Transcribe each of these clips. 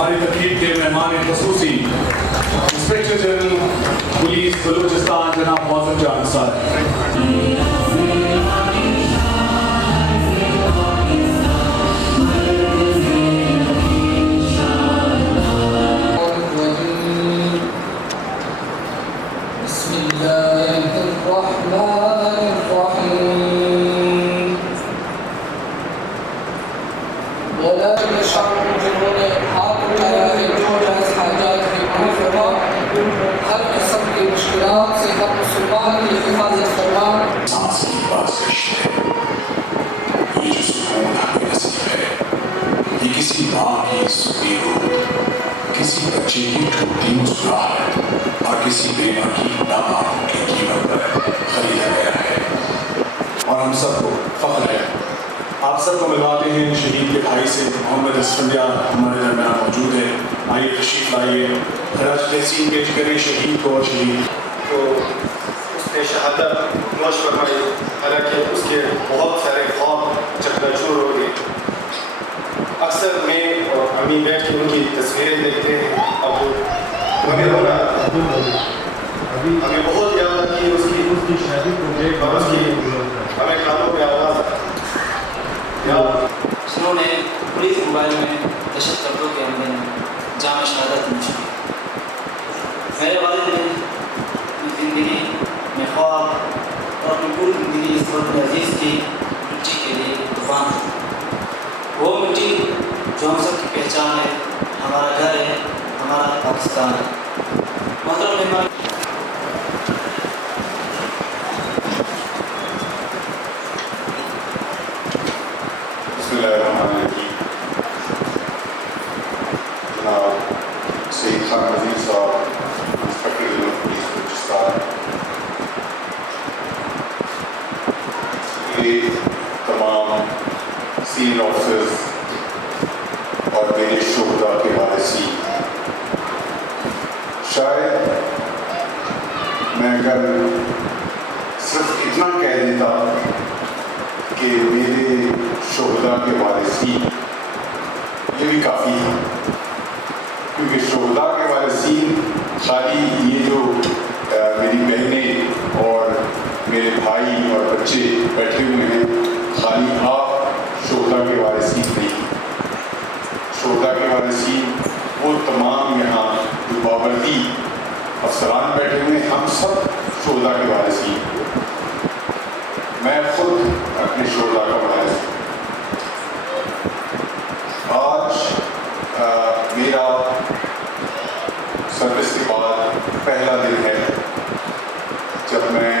ہماری تقریب کے مہمان خصوصی انسپکٹر جنرل پولیس بلوچستان جناب موزم جان صاحب. کسی ماں کی سنی روح، کسی بچے کی ٹوٹتی مسکراہٹ اور کسی بیوہ کی نامعلوم کی قیمت پر خریدا گیا ہے، اور ہم سب کو فخر ہے. آپ سب کو ملواتے ہیں شہید کے بھائی سے. محمد اسفندیار ہمارے درمیان موجود ہے. آئیے تشریف لائیے، خراج تحسین پیش کریں شہید کو اور شہید تو اس نے شہادت نوش فرمائی، حالانکہ اس کے بہت سارے خواب چکنا چور ہو گئے. اکثر میں اور امی بیٹھ کے ان کی تصویریں دیکھتے ہیں. اب ہمیں رونا ہمیں بہت یاد آتی ہے اس کی شادی کو دیکھ اور اس کی ہمیں کانوں پہ آواز انہوں نے پولیس موبائل میں دہشت گردوں کے حملے میں جامع شہادت نوش کی. میرے والد نے زندگی میں خواب اور اپنی پوری زندگی اس وقت عزیز کی مٹی کے لیے قربان دی. وہ مٹی جو ہم سب کی پہچان ہے، ہمارا گھر ہے، ہمارا پاکستان ہے. محترم مہمان، بسم اللہ الرحمن الرحیم. جناب سید خان وزیر صاحب، انسپکٹر جنرل پولیس بلوچستان، یہ تمام سینئر آفیسرز اور میرے شہداء کے وارثین، شاید میں اگر صرف اتنا کہہ دیتا کہ میرے شہداء کے وارثین، یہ بھی کافی ہے، کیونکہ شہداء کے وارثین خالی یہ جو میری بہنیں اور میرے بھائی اور بچے بیٹھے ہوئے ہیں، خالی آپ شہداء کے وارثین نہیں. شہداء کے وارثین وہ تمام یہاں جو بابردی افسران بیٹھے ہوئے ہیں، ہم سب شہداء کے وارثین. میں خود اپنے شہداء کا وارث ہوں. آج میرا سروس کے بعد پہلا دن ہے جب میں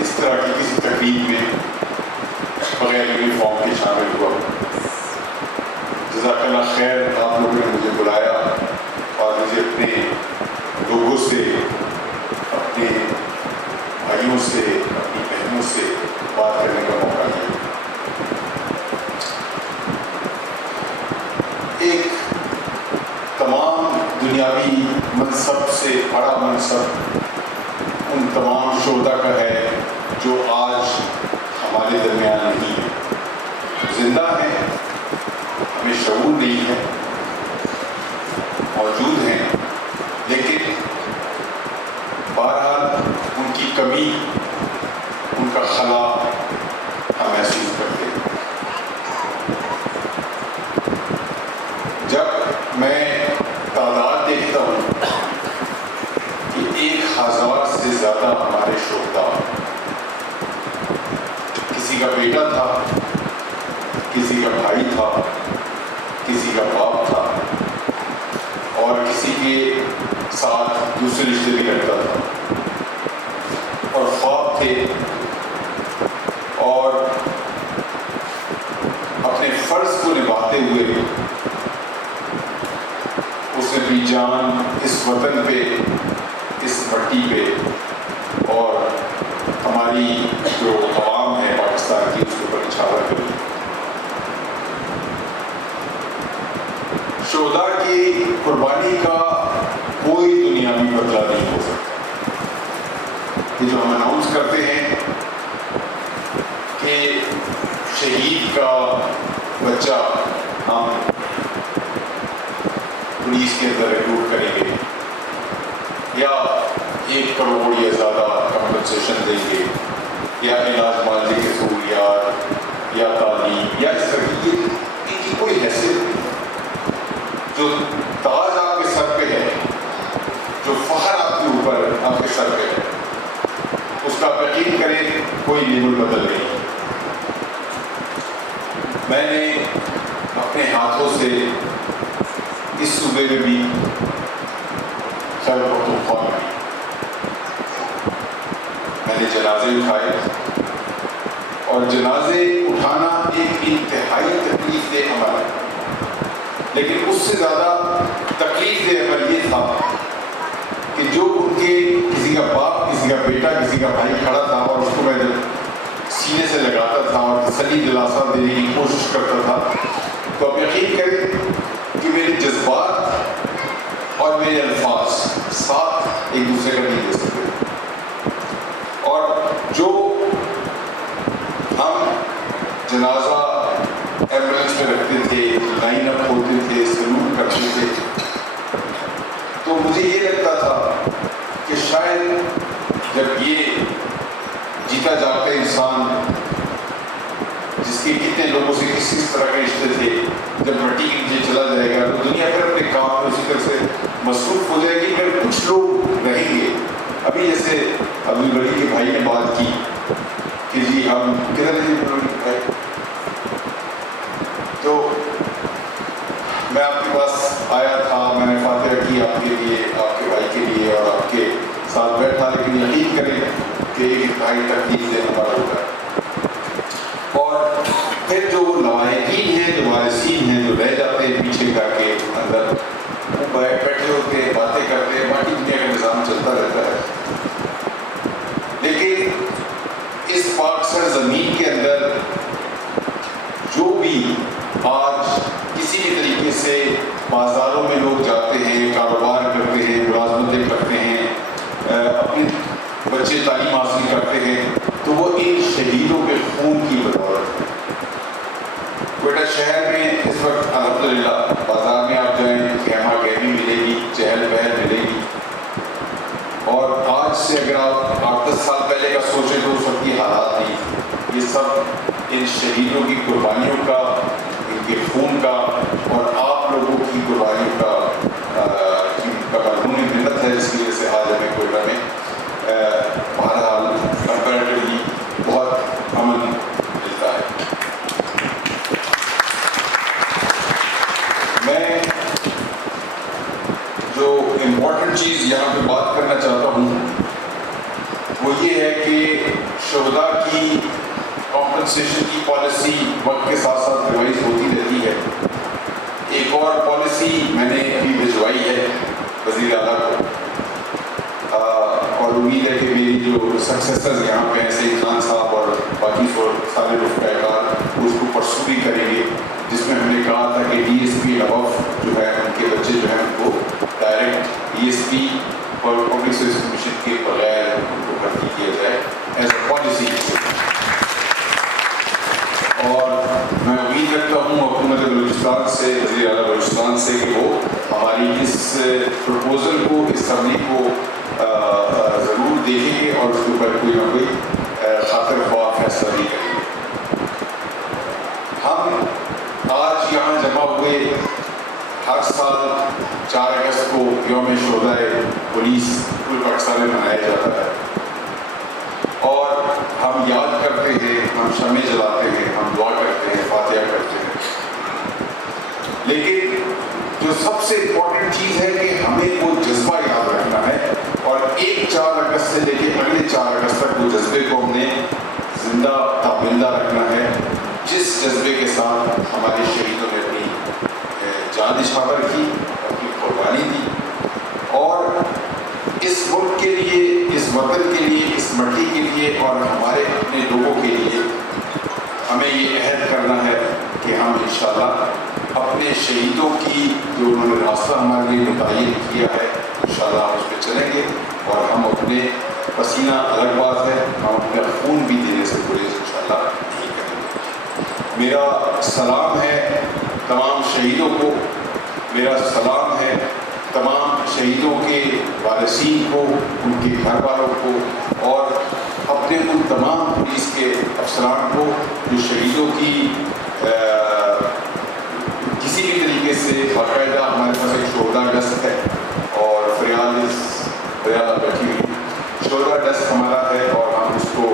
اس طرح کی کسی تقریب میں بغیر یونیفارم کے شامل ہوا. جزاک اللہ خیر، آپ لوگوں نے مجھے بلایا اور مجھے اپنے لوگوں سے، اپنے بھائیوں سے، اپنی بہنوں سے بات کرنے کا موقع دیا. ایک تمام دنیاوی منصب سے بڑا منصب ان تمام شہداء کا ہے جو آج ہمارے درمیان نہیں ہے. زندہ ہیں، ہمیں شعور نہیں ہے، موجود ہیں، لیکن بہرحال ان کی کمی، ان کا خلا ہم محسوس کرتے ہیں. جب میں تعداد دیکھتا ہوں کہ 1000 سے زیادہ ہمارے شہداء، کسی کا بیٹا تھا، کسی کا بھائی تھا، کسی کا باپ تھا، اور کسی کے ساتھ دوسرے رشتے بھی کرتا تھا، اور خواب تھے، اور اپنے فرض کو نبھاتے ہوئے اس نے اپنی جان اس وطن پہ، اس مٹی پہ، اور ہماری جو عوام ہے پاکستان کی، اس کے اوپر نچھاور کری. شہداء کی قربانی کا کوئی دنیاوی بدلہ نہیں ہو سکتا. یہ جو ہم اناؤنس کرتے ہیں کہ شہید کا بچہ ہم پولیس کے اندر ریکروٹ کریں گے یا 1 کروڑ یا زیادہ کمپنسیشن دیں گے یا علاج معالجے کی سہولیات یا تعلیم یا اس طرح کی ان کی کوئی حیثیت نہیں. جو تاج آپ کے سر پہ ہے، جو فخر آپ کے اوپر آپ کے سر پہ ہے، اس کا یقین کریں کوئی لیبل بدل نہیں. میں نے اپنے ہاتھوں سے اس صوبے میں بھی خیبر پختونخوا میں میں نے جنازے اٹھائے، اور جنازے اٹھانا ایک انتہائی تکلیف دہ عمل ہے، لیکن اس سے زیادہ تکلیف دہ عمل یہ تھا کہ جو ان کے کسی کا باپ، کسی کا بیٹا، کسی کا بھائی کھڑا تھا اور اس کو میں جب سینے سے لگاتا تھا اور تسلی دلاسا دینے کی کوشش کرتا تھا، تو آپ یقین کریں کہ میرے جذبات اور میرے الفاظ ساتھ ایک دوسرے کا نہیں دے سکتے. اور جو ہم جنازہ ایمبولینس میں رکھتے تھے، لائن اپ ہوتے تھے، سلوٹ کرتے تھے، تو مجھے یہ لگتا تھا کہ شاید جب یہ جیتا جاگتا انسان جس کے کتنے لوگوں سے کس طرح کے رشتے تھے، جب مٹی کے نیچے چلا جائے گا تو دنیا پھر اپنے کام میں اسی طرح سے مصروف ہو جائے گی، مگر کچھ لوگ رہیں گے. ابھی جیسے عبدالبری کے بھائی نے بات کی کہ جی ہم کدھر ہیں، تو میں آپ کے پاس آیا تھا، میں نے فاتحہ کی آپ کے لیے، آپ کے بھائی کے لیے اور آپ کے ساتھ بیٹھا، لیکن یقین کریں کہ ایک انتہائی تکلیف دہ ہمارا ہوگا. اور پھر جو لواحقین ہیں، جو وارثین ہیں، جو رہ جاتے ہیں پیچھے کر کے اندر، وہ بیٹھے ہوتے ہیں، باتیں کرتے ہیں، باقی دنیا کا نظام چلتا رہتا ہے. لیکن اس پاک سر زمین کے اندر جو بھی آج کسی بھی طریقے سے بازاروں میں لوگ جاتے ہیں، کاروبار کرتے ہیں، ملازمتیں کرتے ہیں، اپنے بچے تعلیم حاصل کرتے ہیں، تو وہ ان شہیدوں کے خون کی بدولت ہے. کوئٹہ شہر میں اس وقت الحمدللہ بازار میں آپ جائیں، گہما گہمی ملے گی، چہل پہل ملے گی. اور آج سے اگر آپ 8-10 سال پہلے کا سوچیں تو اس وقت کی حالات نہیں. یہ سب ان شہیدوں کی قربانیوں کا، ان کے خون کا اور آپ لوگوں کی قربانیوں کا مضمون محنت ہے، جس کی وجہ سے آج ہمیں کوئٹہ میں بہرحال کمپیریٹیولی بہت امن ملتا ہے. میں جو امپورٹنٹ چیز یہاں پہ بات کرنا چاہتا ہوں وہ یہ ہے کہ شہداء کی کمپنسیشن کی پالیسی وقت کے ساتھ ساتھ ریوائز ہوتی رہتی ہے. ایک اور پالیسی میں نے ابھی بھجوائی ہے وزیر اعلیٰ کو، اور امید ہے کہ میری جو سکسیسرز یہاں پہ ہیں، سعید خان صاحب اور باقی سارے رفقائے کار اس کو پرسو بھی کریں گے، جس میں ہم نے کہا تھا کہ ڈی ایس پی ابف جو ہے ان کے بچے جو ہیں ان کو ڈائریکٹ ڈی ایس پی اور پبلک سروس کمیشن کے بغیر ان کو بھرتی کیا جائے ایز اے پالیسی. اور میں امید رکھتا ہوں حکومت بلوچستان سے، وزیر اعلیٰ بلوچستان سے، کہ وہ ہماری اس پروپوزل کو، اس اسمبلی کو ضرور دیکھیں گے اور اس کے اوپر کوئی نہ کوئی خاطر خواہ فیصلہ بھی کریں گے. ہم آج یہاں جمع ہوئے، ہر سال 4 اگست کو یوم شہداء پولیس کل پاکستان میں منایا جاتا ہے، اور ہم یاد کرتے ہیں، ہم شمع جلاتے ہیں، ہم دعا کرتے ہیں، فاتحہ کرتے ہیں. لیکن جو سب سے امپورٹنٹ چیز ہے کہ ہمیں وہ جذبہ یاد رکھنا ہے، اور 4 اگست سے لے کے اگلے 4 اگست تک وہ جذبے کو ہم نے زندہ تابندہ رکھنا ہے، جس جذبے کے ساتھ ہمارے شہیدوں نے اپنی جان نچھاور کی، اپنی قربانی دی، اور اس ملک کے لیے، اس وطن کے لیے، اس مٹی کے لیے اور ہمارے اپنے لوگوں کے لیے ہمیں یہ عہد کرنا ہے کہ ہم انشاءاللہ اپنے شہیدوں کی جو انہوں نے راستہ ہمارے لیے متعین کیا ہے انشاءاللہ ہم اس پہ چلیں گے، اور ہم اپنے پسینہ الگ بات ہے، ہم اپنا خون بھی دینے سے گریز انشاءاللہ نہیں کریں گے. میرا سلام ہے تمام شہیدوں کو، میرا سلام ہے تمام شہیدوں کے وارثین کو، ان کے گھر والوں کو، اور اپنے ان تمام پولیس کے افسران کو جو شہیدوں کی کسی بھی طریقے سے باقاعدہ ہمارے پاس ایک شہدا ڈسک ہے اور فریال بیٹھی ہوئی شہدا ڈسک ہمارا ہے، اور ہم اس کو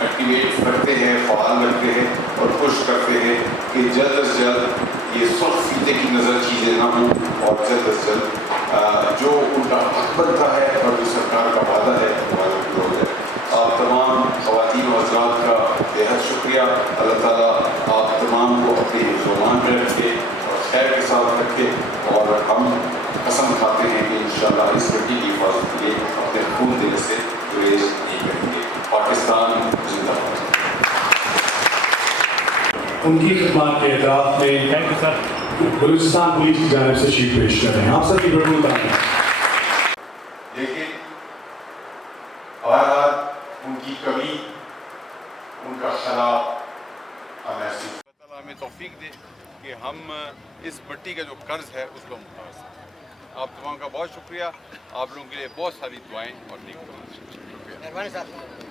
ایکٹیویٹ کرتے ہیں، فعال رکھتے ہیں اور کوشش کرتے ہیں کہ جلد از جلد یہ سخت فیتے کی نظر چیزیں نہ ہوں، اور جلد از جلد جو ان کا حق بنتا ہے اور جو سرکار کا وعدہ ہے وہ وعدہ پورا ہو جائے۔ آپ تمام خواتین و حضرات کا بےحد شکریہ۔ اللہ تعالیٰ آپ تمام کو اپنے زبان میں رکھے اور خیر کے ساتھ رکھے، اور ہم قسم کھاتے ہیں کہ انشاءاللہ اس مٹی کی حفاظت کے لیے اپنے خون دل سے گریز نہیں کریں گے۔ پاکستان زندہ باد۔ ان کی خدمات کے اعتراف میں بلوچستان پولیس کی جانب سے شیٹ پیش کر رہے ہیں۔ آپ سب کی بڑی تعریف۔ لیکن بہرحال ان کی کمی، ان کا خلا ہمیں اللہ تعالیٰ ہمیں توفیق دے کہ ہم اس مٹی کا جو قرض ہے اس کو ہم اتار سکیں۔ آپ تمام کا بہت شکریہ، آپ لوگوں کے لیے بہت ساری دعائیں اور نیک دعائیں۔ شکریہ۔